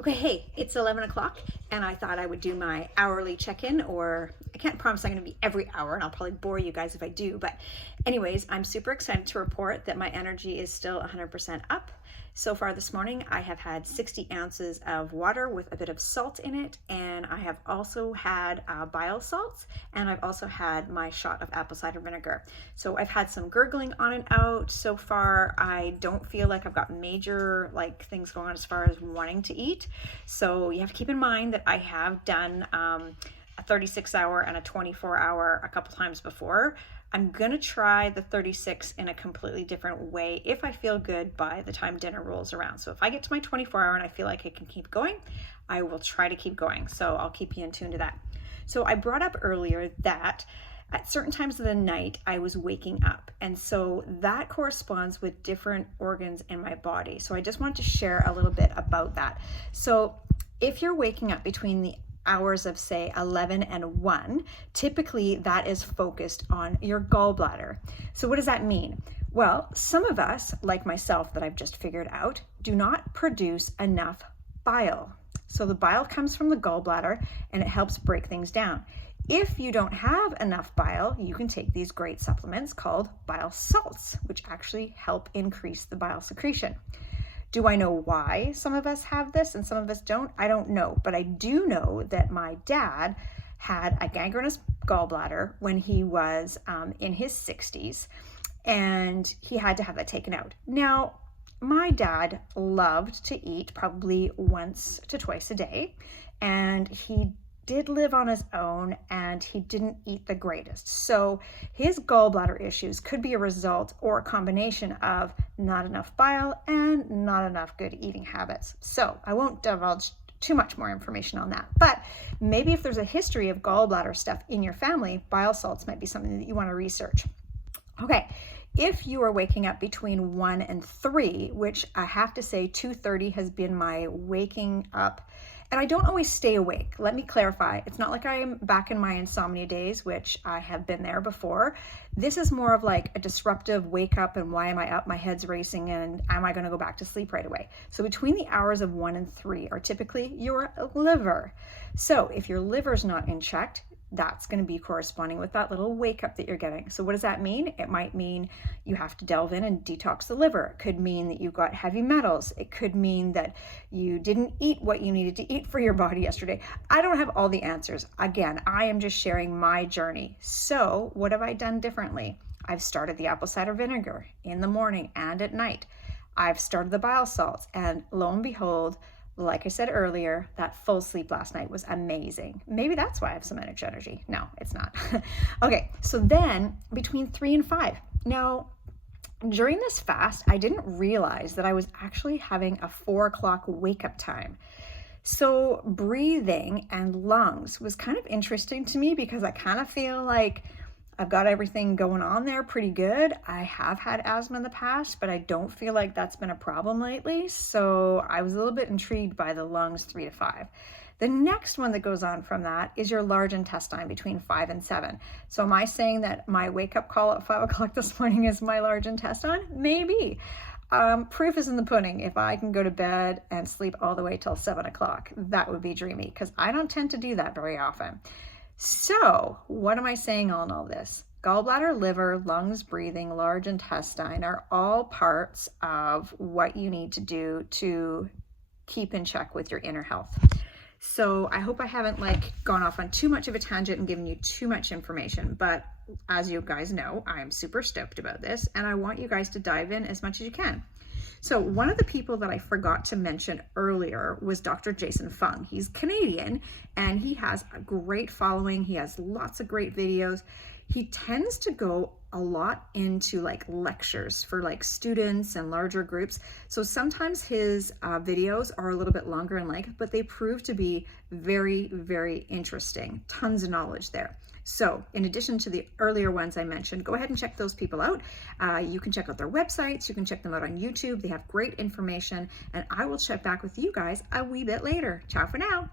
Okay, hey, it's 11 o'clock and I thought I would do my hourly check-in, or I can't promise I'm going to be every hour and I'll probably bore you guys if I do. But anyways, I'm super excited to report that my energy is still 100% up. So far this morning, I have had 60 ounces of water with a bit of salt in it, and I have also had bile salts, and I've also had my shot of apple cider vinegar. So I've had some gurgling on and out. So far, I don't feel like I've got major things going on as far as wanting to eat. So you have to keep in mind that I have done a 36-hour and a 24-hour a couple times before. I'm gonna try the 36 in a completely different way if I feel good by the time dinner rolls around. So if I get to my 24-hour and I feel like I can keep going, I will try to keep going. So I'll keep you in tune to that. So I brought up earlier that at certain times of the night, I was waking up. And so that corresponds with different organs in my body. So I just want to share a little bit about that. So if you're waking up between the hours of say 11 and 1, typically that is focused on your gallbladder. So what does that mean? Well, some of us, like myself that I've just figured out, do not produce enough bile. So the bile comes from the gallbladder and it helps break things down. If you don't have enough bile, you can take these great supplements called bile salts, which actually help increase the bile secretion. Do I know why some of us have this and some of us don't? I don't know, but I do know that my dad had a gangrenous gallbladder when he was in his 60s, and he had to have that taken out. Now, my dad loved to eat probably once to twice a day, and he did live on his own and he didn't eat the greatest. So his gallbladder issues could be a result or a combination of not enough bile and not enough good eating habits. So I won't divulge too much more information on that, but maybe if there's a history of gallbladder stuff in your family, bile salts might be something that you want to research. Okay. If you are waking up between 1 and 3, which I have to say 2:30 has been my waking up, and I don't always stay awake. Let me clarify. It's not like I'm back in my insomnia days, which I have been there before. This is more of like a disruptive wake up and why am I up? My head's racing and am I going to go back to sleep right away? So between the hours of 1 and 3 are typically your liver. So if your liver's not in check, that's going to be corresponding with that little wake up that you're getting. So what does that mean? It might mean you have to delve in and detox the liver. It could mean that you've got heavy metals. It could mean that you didn't eat what you needed to eat for your body yesterday. I don't have all the answers. Again, I am just sharing my journey. So what have I done differently? I've started the apple cider vinegar in the morning and at night. I've started the bile salts, and lo and behold, like I said earlier, that full sleep last night was amazing. Maybe that's why I have so much energy. No, it's not. Okay, so then between 3 and 5. Now, during this fast, I didn't realize that I was actually having a 4 o'clock wake up time. So breathing and lungs was kind of interesting to me because I kind of feel like I've got everything going on there pretty good. I have had asthma in the past, but I don't feel like that's been a problem lately. So I was a little bit intrigued by the lungs 3 to 5. The next one that goes on from that is your large intestine between 5 and 7. So am I saying that my wake up call at 5 o'clock this morning is my large intestine? Maybe. Proof is in the pudding. If I can go to bed and sleep all the way till 7 o'clock, that would be dreamy because I don't tend to do that very often. So what am I saying on all this? Gallbladder, liver, lungs, breathing, large intestine are all parts of what you need to do to keep in check with your inner health. So I hope I haven't gone off on too much of a tangent and given you too much information, but as you guys know, I'm super stoked about this and I want you guys to dive in as much as you can. So one of the people that I forgot to mention earlier was Dr. Jason Fung. He's Canadian and he has a great following. He has lots of great videos. He tends to go a lot into lectures for students and larger groups. So sometimes his videos are a little bit longer in length, but they prove to be very, very interesting. Tons of knowledge there. So in addition to the earlier ones I mentioned, go ahead and check those people out. You can check out their websites. You can check them out on YouTube. They have great information, and I will check back with you guys a wee bit later. Ciao for now.